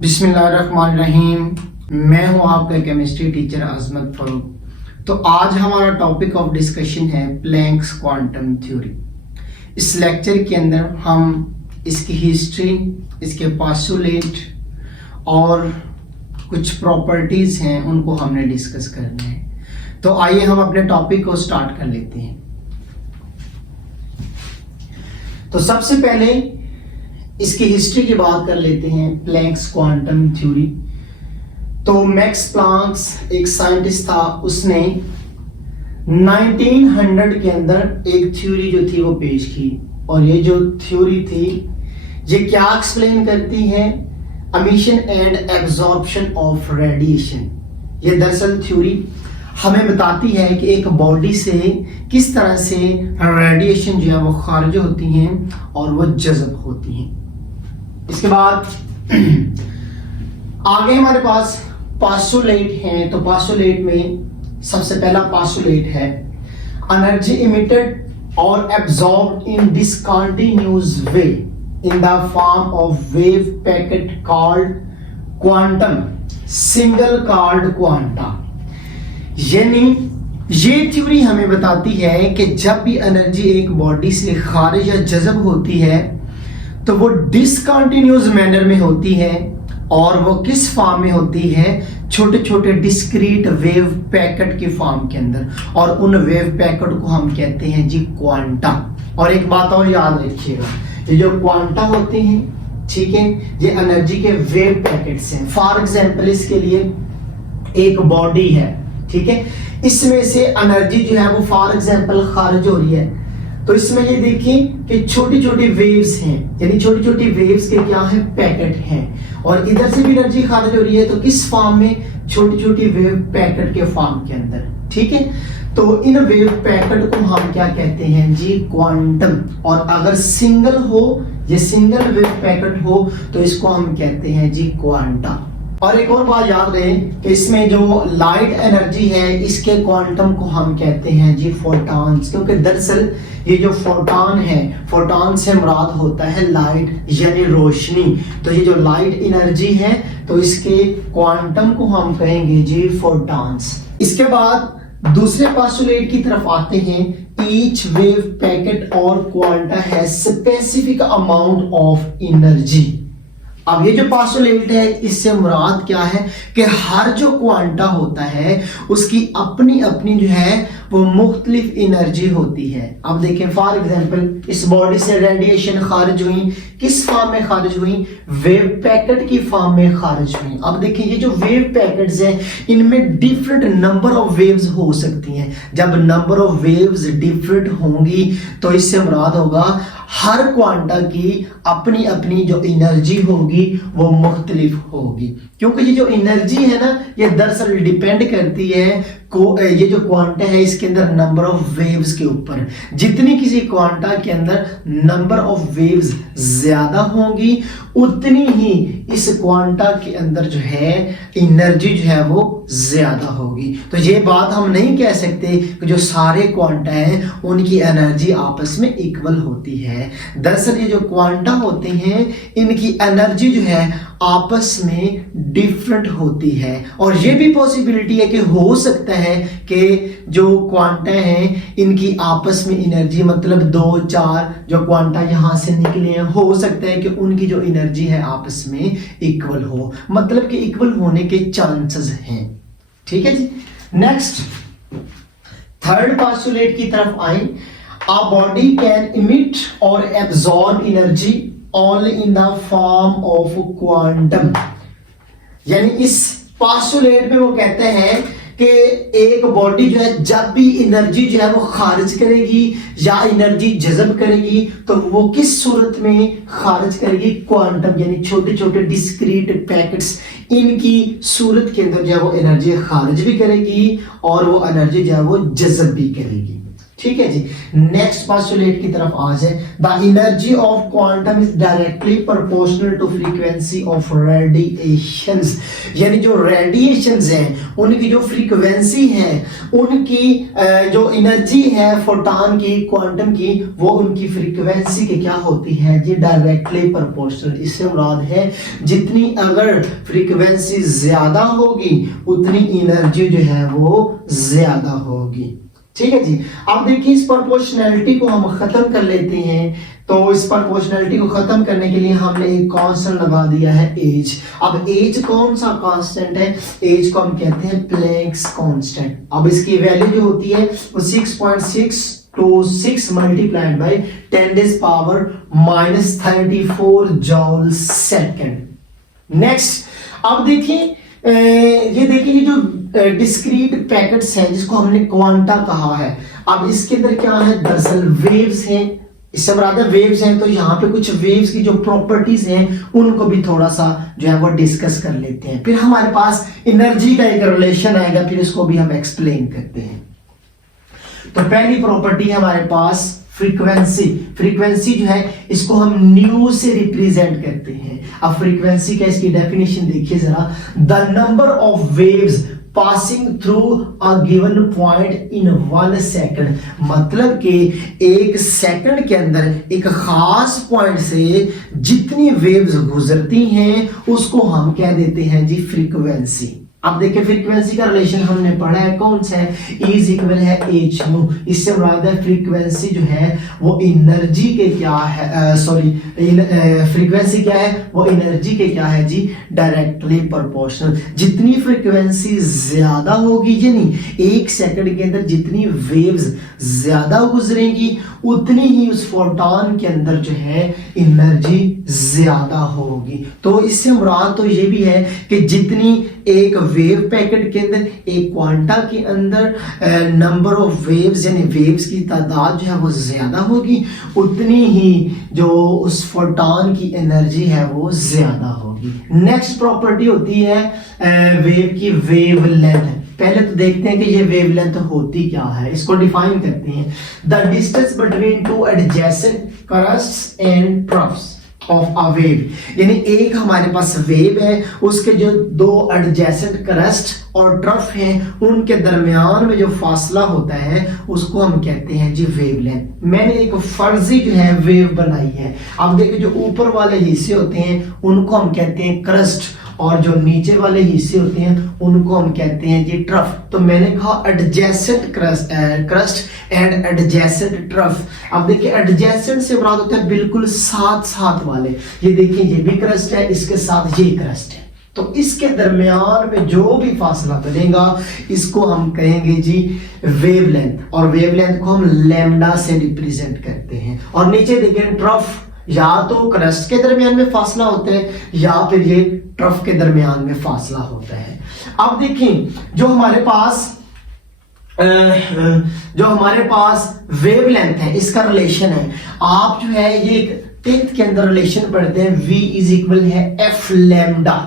बिस्मिल्लाहिर्रहमानिर्रहीम। मैं हूं आपका केमिस्ट्री टीचर अजमत फरूक। तो आज हमारा टॉपिक ऑफ डिस्कशन है प्लैंक्स क्वांटम थ्योरी। इस लेक्चर के अंदर हम इसकी हिस्ट्री, इसके पोस्टुलेट और कुछ प्रॉपर्टीज हैं उनको हमने डिस्कस करना है। तो आइए हम अपने टॉपिक को स्टार्ट कर लेते हैं। तो सबसे पहले इसकी हिस्ट्री की बात कर लेते हैं, प्लैंक्स क्वांटम थ्योरी। तो मैक्स प्लैंक एक साइंटिस्ट था, उसने 1900 के अंदर एक थ्योरी जो थी वो पेश की। और ये जो थ्योरी थी ये क्या एक्सप्लेन करती है? Emission and absorption of radiation. ये दरअसल थ्योरी हमें बताती है कि एक बॉडी से किस तरह से रेडिएशन जो है वो खारिज होती हैं और वो जज़ब होती हैं। इसके बाद आगे हमारे पास पोस्टुलेट हैं। तो पोस्टुलेट में सबसे पहला पोस्टुलेट है एनर्जी इमिटेड और absorbed in discontinuous way in the form of wave packet called quantum single called quanta. यानी ये थ्योरी हमें बताती है कि जब भी एनर्जी एक बॉडी से खारिज या जज़ब होती है तो वो डिसकंटिन्यूअस मैनर में होती है। और वो किस फॉर्म में होती है? छोटे छोटे डिस्क्रीट वेव पैकेट के फॉर्म के अंदर। और उन वेव पैकेट को हम कहते हैं जी क्वांटा। और एक बात और याद रखिएगा, ये जो क्वांटा होते हैं, ठीक है, ये एनर्जी के वेव पैकेट्स हैं। फॉर एग्जांपल इसके लिए एक बॉडी है, ठीक है, इसमें से एनर्जी जो है वो फॉर एग्जांपल खारिज हो रही है। तो इसमें ये देखिए कि छोटी छोटी वेव्स हैं, यानी छोटी छोटी वेव्स के क्या है? पैकेट हैं। और इधर से भी एनर्जी खारिज हो रही है, तो किस फॉर्म में? छोटी छोटी वेव पैकेट के फॉर्म के अंदर, ठीक है। तो इन वेव पैकेट को हम क्या कहते हैं जी? क्वांटम। और अगर सिंगल हो, ये सिंगल वेव पैकेट हो, तो इसको हम कहते हैं जी क्वांटा। और एक और बात याद रहे कि इसमें जो लाइट एनर्जी है इसके क्वांटम को हम कहते हैं जी फोटॉन्स। क्योंकि दरअसल ये जो फोटॉन है, फोटॉन से मुराद होता है लाइट यानी रोशनी। तो ये जो लाइट एनर्जी है तो इसके क्वांटम को हम कहेंगे जी फोटॉन्स। इसके बाद दूसरे पोस्टुलेट की तरफ आते हैं। ईच वेव पैकेट और क्वांटा है स्पेसिफिक अमाउंट ऑफ एनर्जी। अब ये जो पोस्टुलेट है इससे मुराद क्या है कि हर जो क्वांटा होता है उसकी अपनी अपनी जो है वो मुख्तलिफ एनर्जी होती है। अब देखें फॉर एग्जांपल इस बॉडी से रेडिएशन खारिज हुई, किस फॉर्म में खारिज हुई? वेव पैकेट की फॉर्म में खारिज हुई। अब देखिए ये जो वेव पैकेट्स हैं इनमें डिफरेंट नंबर ऑफ वेव्स हो सकती हैं। जब नंबर ऑफ वेव्स डिफरेंट होंगी तो इससे मुराद होगा हर क्वांटा की अपनी अपनी जो एनर्जी होगी वो मुख्तलिफ होगी। क्योंकि ये जो एनर्जी है ना ये दरअसल डिपेंड करती है ये जो क्वांटा है इसके अंदर नंबर ऑफ वेव्स के ऊपर। जितनी किसी क्वांटा के अंदर नंबर ऑफ वेव्स ज्यादा होंगी उतनी ही इस क्वांटा के अंदर जो है एनर्जी जो है वो ज्यादा होगी। तो ये बात हम नहीं कह सकते कि जो सारे क्वांटा हैं उनकी एनर्जी आपस में इक्वल होती है। दरअसल ये जो क्वांटा होते हैं इनकी एनर्जी जो है आपस में डिफरेंट होती है। और ये भी पॉसिबिलिटी है कि हो सकता है कि जो क्वांटा हैं इनकी आपस में एनर्जी मतलब 2-4 जो क्वांटा यहां से निकले हैं हो सकता है कि उनकी जो एनर्जी है आपस में इक्वल हो, मतलब कि इक्वल होने के चांसेस हैं। ठीक है जी। नेक्स्ट थर्ड पोस्टुलेट की तरफ आए। A body can emit or absorb energy only in the form of quantum। यानी इस पोस्टुलेट में वो कहते हैं कि एक बॉडी जो है जब भी एनर्जी जो है वो खारिज करेगी या एनर्जी जज़ब करेगी तो वो किस सूरत में खारिज करेगी? क्वांटम, यानी छोटे छोटे डिस्क्रीट पैकेट्स, इनकी सूरत के अंदर जो है वो एनर्जी खारिज भी करेगी और वो एनर्जी जो है वो जज़ब भी करेगी। ठीक है जी। नेक्स्ट पोस्टुलेट की तरफ आ जाए, the energy of quantum is directly proportional to frequency of radiations, यानी जो रेडिएशंस हैं उनकी जो फ्रीक्वेंसी है, उनकी जो एनर्जी है फोटॉन की, क्वांटम की, वो उनकी फ्रीक्वेंसी के क्या होती है जी, डायरेक्टली प्रोपोर्शनल। इससे मुराद है जितनी अगर फ्रीक्वेंसी ज्यादा होगी उतनी एनर्जी जो है वो ज्यादा होगी, ठीक है जी। अब देखिए इस प्रोपोर्शनैलिटी को हम खत्म कर लेते हैं। तो इस प्रोपोर्शनैलिटी को खत्म करने के लिए हमने एक कांस्टेंट लगा दिया है एज। अब एज कौन सा कांस्टेंट है, एज को हम कहते हैं प्लैंक्स कांस्टेंट। अब इसकी वैल्यू जो होती है वो 6.6 to 6 multiplied by 10 raised power minus 34 joule second। Next, अब देखिए ये देखिए ये जो डिस्क्रीट पैकेट्स हैं जिसको हमने क्वांटा कहा है, अब इसके अंदर क्या है, दरअसल वेव्स हैं। इससे मुराद वेव्स हैं, तो यहाँ पे कुछ वेव्स की जो प्रॉपर्टीज हैं उनको भी थोड़ा सा जो है वो डिस्कस कर लेते हैं। फिर हमारे पास एनर्जी का एक रिलेशन आएगा, फिर इसको भी हम एक्सप्लेन करते हैं। तो पहली प्रॉपर्टी है हमारे पास फ्रीक्वेंसी। फ्रीक्वेंसी जो है इसको हम न्यू से रिप्रेजेंट करते हैं। अब फ्रीक्वेंसी का इसकी डेफिनेशन देखिए जरा, the number of waves passing through a given point in 1 second, मतलब कि एक सेकंड के अंदर एक खास पॉइंट से जितनी वेव्स गुजरती हैं उसको हम क्या देते हैं जी, फ्रीक्वेंसी। अब देखिए फ्रीक्वेंसी का रिलेशन हमने पढ़ा है, कौन सा है, E इज इक्वल है एच न्यू। इससे मुराद है फ्रीक्वेंसी जो है वो एनर्जी के क्या है, फ्रीक्वेंसी क्या है, वो एनर्जी के क्या है जी, डायरेक्टली प्रोपोर्शनल। जितनी फ्रीक्वेंसी ज्यादा होगी, यानी एक सेकंड के अंदर जितनी वेव्स ज्यादा गुजरेंगी उतनी ही उस फोटॉन के अंदर जो है एनर्जी ज्यादा होगी। तो इससे मुराद तो ये भी है कि जितनी एक वेव पैकेट के अंदर, एक क्वांटा के अंदर नंबर ऑफ वेव्स यानी वेव्स की तादाद जो है वो ज्यादा होगी, उतनी ही जो उस फोटॉन की एनर्जी है वो ज्यादा होगी। नेक्स्ट प्रॉपर्टी होती है वेव की वेव लेंथ। पहले तो देखते हैं कि ये वेवलेंथ होती क्या है, इसको डिफाइन करते हैं। The distance between two adjacent crusts and troughs of a wave, यानी एक हमारे पास वेव है, उसके जो दो एडजेसेंट क्रस्ट और ट्रफ हैं उनके दरमियान में जो फासला होता है उसको हम कहते हैं जी वेवलेंथ। मैंने एक फर्जी जो है वेव बनाई है। अब देखिए जो ऊपर वाले हिस्से होते हैं उनको हम कहते हैं क्रस्ट, और जो नीचे वाले हिस्से होते हैं उनको हम कहते हैं जी ट्रफ। तो मैंने कहा adjacent crust and adjacent trough. अब देखिए एडजेसेंट से मुराद होता है बिल्कुल साथ साथ वाले। ये देखिए ये भी क्रस्ट है, इसके साथ ये क्रस्ट है, तो इसके दरमियान में जो भी फासला बनेगा इसको हम कहेंगे जी वेवलेंथ, और वेवलेंथ को हम लैम्डा से रिप्रेजेंट करते हैं। और नीचे देखिए ट्रफ, या तो क्रस्ट के दरमियान में फासला होता है या फिर ये ट्रफ के दरमियान में फासला होता है। अब देखिए जो हमारे पास वेवलेंथ है इसका रिलेशन है, आप जो है ये 10th के अंदर रिलेशन पढ़ते हैं, V इज इक्वल है एफ लैम्डा।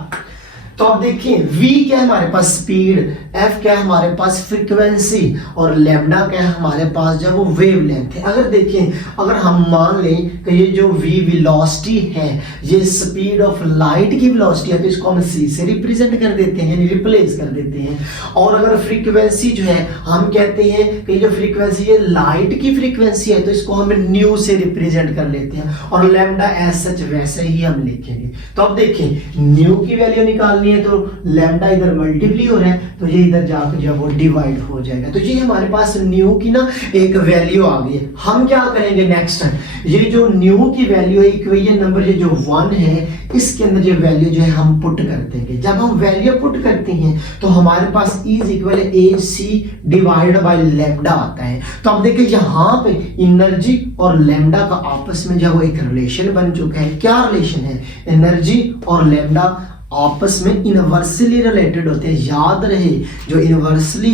तो अब देखिए V क्या है हमारे पास स्पीड, F क्या है हमारे पास फ्रीक्वेंसी, और लैम्डा क्या है हमारे पास जब वो वेवलेंथ है। अगर देखिए अगर हम मान लें कि ये जो V वेलोसिटी है ये स्पीड ऑफ लाइट की वेलोसिटी है, तो इसको हम C से रिप्रेजेंट कर देते हैं, रिप्लेस कर देते हैं। और अगर फ्रीक्वेंसी जो है हम कहते हैं कि जो फ्रीक्वेंसी है लाइट की फ्रीक्वेंसी है, तो इसको हम न्यू से रिप्रेजेंट कर लेते हैं, और लैम्डा एज सच वैसे ही हम लिखेंगे। तो अब देखिए न्यू की वैल्यू निकाल है, तो लैम्डा इधर मल्टीप्लाई हो रहा है तो ये इधर जाकर जो है वो डिवाइड हो जाएगा। तो ये हमारे पास न्यू की ना एक वैल्यू आ गई है। हम क्या करेंगे नेक्स्ट, ये जो न्यू की वैल्यू है इक्वेशन नंबर ये जो 1 है इसके अंदर ये वैल्यू जो है हम पुट कर देंगे। जब हम वैल्यू पुट करते हैं तो हमारे पास E is equal H C divide by lambda आता है। तो अब देखिए यहाँ पे एनर्जी और लैम्डा का आपस में जो वो एक रिलेशन बन चुका है। क्या रिलेशन है, एनर्जी और लैम्डा आपस में इनवर्सली रिलेटेड होते हैं। याद रहे, जो इनवर्सली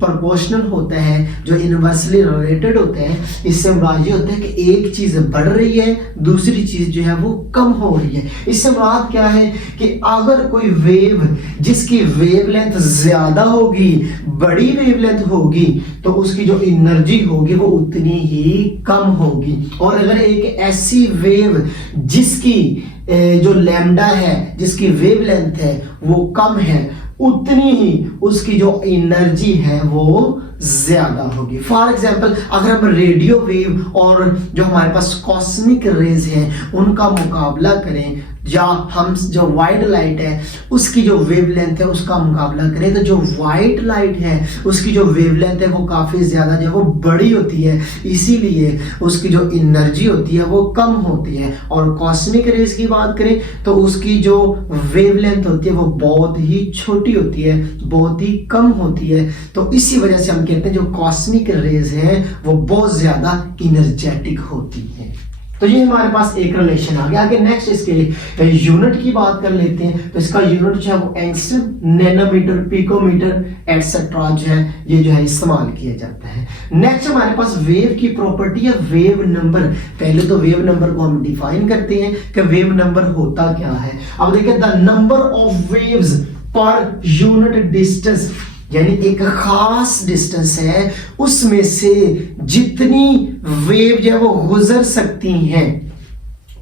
प्रोपोर्शनल होता है, जो इनवर्सली रिलेटेड होते हैं, इससे मुराद ये होता है कि एक चीज बढ़ रही है, दूसरी चीज जो है वो कम हो रही है। इससे मुराद क्या है कि अगर कोई वेव जिसकी वेवलेंथ ज्यादा होगी, बड़ी वेवलेंथ होगी, तो उसकी जो एनर्जी होगी वो उतनी ही कम होगी। और अगर एक ऐसी वेव जिसकी जो लैम्डा है, जिसकी वेवलेंथ है वो कम है, उतनी ही उसकी जो एनर्जी है वो ज्यादा होगी। फॉर एग्जाम्पल, अगर हम रेडियो वेव और जो हमारे पास कॉस्मिक रेज हैं उनका मुकाबला करें, या हम जो वाइट लाइट है उसकी जो वेवलेंथ है उसका मुकाबला करें, तो जो वाइट लाइट है उसकी जो वेवलेंथ है वो काफी ज्यादा जो है वो बड़ी होती है, इसीलिए उसकी जो एनर्जी होती है वो कम होती है। और कॉस्मिक रेज की बात करें तो उसकी जो वेवलेंथ होती है वो बहुत ही छोटी होती है, बहुत ही कम होती है। तो इसी वजह से हम कहते हैं जो कॉस्मिक रेज है वो बहुत ज्यादा इनर्जेटिक होती है। तो ये हमारे पास एक रिलेशन आ गया। आगे नेक्स्ट इसके यूनिट की बात कर लेते हैं। तो इसका यूनिट जो है वो एंगस्ट्रम, नैनोमीटर, पिकोमीटर एटसेट्रा जो है ये जो है इस्तेमाल किया जाता है। नेक्स्ट हमारे पास वेव की प्रॉपर्टी है वेव नंबर। पहले तो वेव नंबर को हम डिफाइन करते हैं कि वेव नंबर होता क्या है। अब देखिए, the number of waves per unit distance, यानी एक खास डिस्टेंस है उसमें से जितनी वेव जो है वो गुजर सकती हैं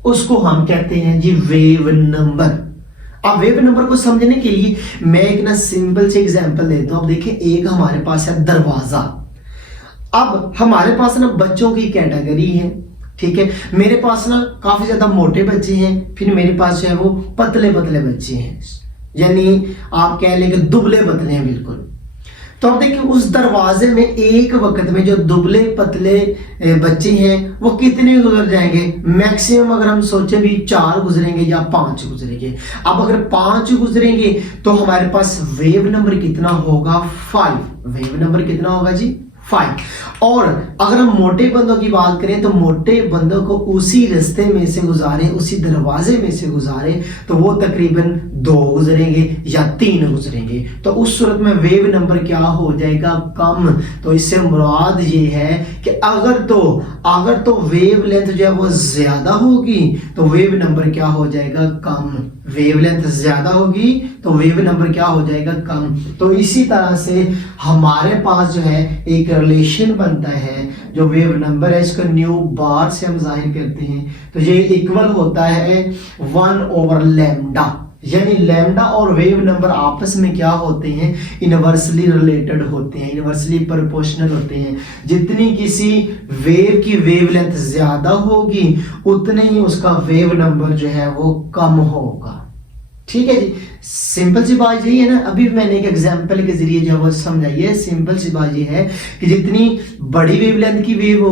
उसको हम कहते हैं जी वेव नंबर। अब वेव नंबर को समझने के लिए मैं एक ना सिंपल से एग्जांपल देता हूं। अब देखिए, एक हमारे पास है दरवाजा। अब हमारे पास ना बच्चों की कैटेगरी है, ठीक है। मेरे पास ना काफी ज्यादा मोटे बच्चे हैं, फिर मेरे पास जो है वो पतले पतले बच्चे हैं, यानी आप कह लेंगे दुबले पतले हैं बिल्कुल। तो अब देखिए, उस दरवाजे में एक वक्त में जो दुबले पतले बच्चे हैं वो कितने गुजर जाएंगे? मैक्सिमम अगर हम सोचे भी 4 गुजरेंगे या 5 गुजरेंगे। अब अगर 5 गुजरेंगे तो हमारे पास वेव नंबर कितना होगा? 5। वेव नंबर कितना होगा जी? 5। और अगर हम मोटे बंदों की बात करें तो मोटे बंदों को उसी रास्ते में से गुजारे, उसी दरवाजे में से गुजारे, तो वो तकरीबन 2 गुजरेंगे या 3 गुजरेंगे। तो उस सूरत में वेव नंबर क्या हो जाएगा? कम। तो इससे मुराद ये है कि अगर तो वेव लेंथ जो है वो ज्यादा होगी तो वेव नंबर क्या हो जाएगा? कम। वेव लेंथ ज्यादा होगी तो वेव नंबर क्या हो जाएगा? कम। तो इसी तरह से हमारे पास जो है एक रिलेशन बनता है, जो वेव नंबर है इसको न्यू बार से हम जाहिर करते हैं। तो ये इक्वल होता है 1/λ, यानी लैम्डा और वेव नंबर आपस में क्या होते हैं? इनवर्सली रिलेटेड होते हैं, इनवर्सली प्रोपोर्शनल होते हैं। जितनी किसी वेव की वेवलेंथ ज्यादा होगी उतने ही उसका वेव नंबर जो है वो कम होगा। ठीक है जी, सिंपल सी बात यही है ना। अभी मैंने एक एग्जांपल के जरिए जो वो समझाई है। सिंपल सी बात ये है कि जितनी बड़ी वेवलेंथ की वेव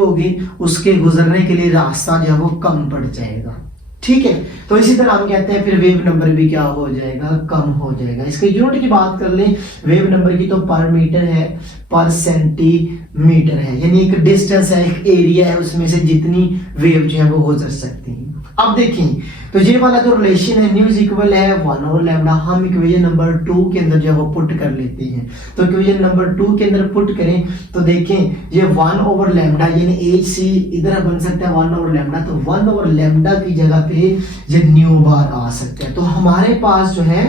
होगी उसके गुजरने के लिए रास्ता जो है वो कम पड़ जाएगा। ठीक है, तो इसी तरह हम कहते हैं फिर वेव नंबर भी क्या हो जाएगा? कम हो जाएगा। इसके यूनिट की बात कर लें वेव नंबर की तो पर मीटर है, पर सेंटीमीटर है, यानी एक डिस्टेंस है, एक एरिया है, उसमें से जितनी वेव जो है वो गुजर सकती है। अब देखें, तो ये वाला जो रिलेशन है न्यू इक्वल है 1/λ। हम इक्वेशन नंबर 2 के अंदर जो है वो पुट कर लेते हैं। तो इक्वेशन नंबर 2 के अंदर पुट करें तो देखें ये 1/λ, यानी HC इधर बन सकता है 1/λ। तो 1/λ की जगह पे ये न्यू बार आ सकता है। तो हमारे पास जो है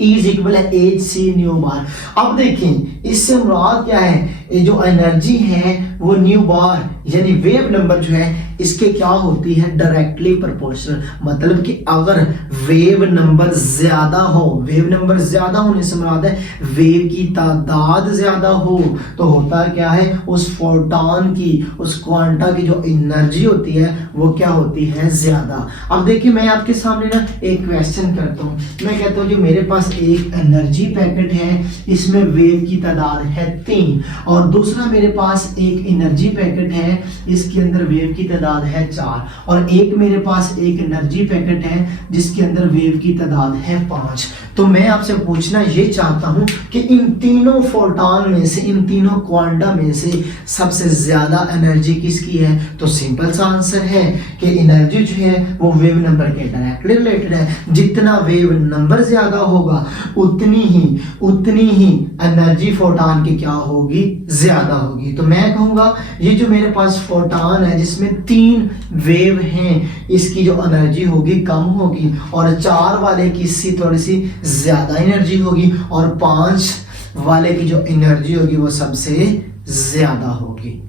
इज इक्वल है HC न्यू बार। अब देखें, इससे मुराद क्या है? ये जो एनर्जी है वो न्यू बार यानी वेव नंबर जो है इसके क्या होती है? Directly proportional. मतलब कि अगर वेव नंबर ज्यादा हो, वेव नंबर ज्यादा होने से मुराद है वेव की तादाद ज्यादा हो, तो होता क्या है? उस फोटॉन की, उस क्वांटा की जो एनर्जी होती है वो क्या होती है? ज्यादा। अब देखिए, मैं आपके सामने ना एक क्वेश्चन करता हूँ। मैं कहता हूँ कि मेरे पास एक एनर्जी पैकेट है, इसमें वेव की तादाद है 3, और दूसरा मेरे पास एक एनर्जी पैकेट है, इसके अंदर वेव की तादाद तादाद है 4 और एक मेरे पास एक एनर्जी पैकेट है जिसके अंदर वेव की तादाद है 5। तो मैं आपसे पूछना ये चाहता हूं कि इन तीनों फोटॉन में से, इन तीनों क्वांटा में से सबसे ज्यादा एनर्जी किसकी है? तो सिंपल सा आंसर है कि एनर्जी जो है वो वेव नंबर के डायरेक्टली रिलेटेड है। जितना वेव नंबर ज्यादा होगा उतनी ही एनर्जी फोटॉन की क्या होगी? ज्यादा होगी। तो मैं कहूंगा ये जो मेरे पास फोटॉन है जिसमें 3 वेव हैं, इसकी जो एनर्जी होगी कम होगी और 4 वाले की इससे थोड़ी सी ज्यादा एनर्जी होगी और 5 वाले की जो एनर्जी होगी वो सबसे ज्यादा होगी।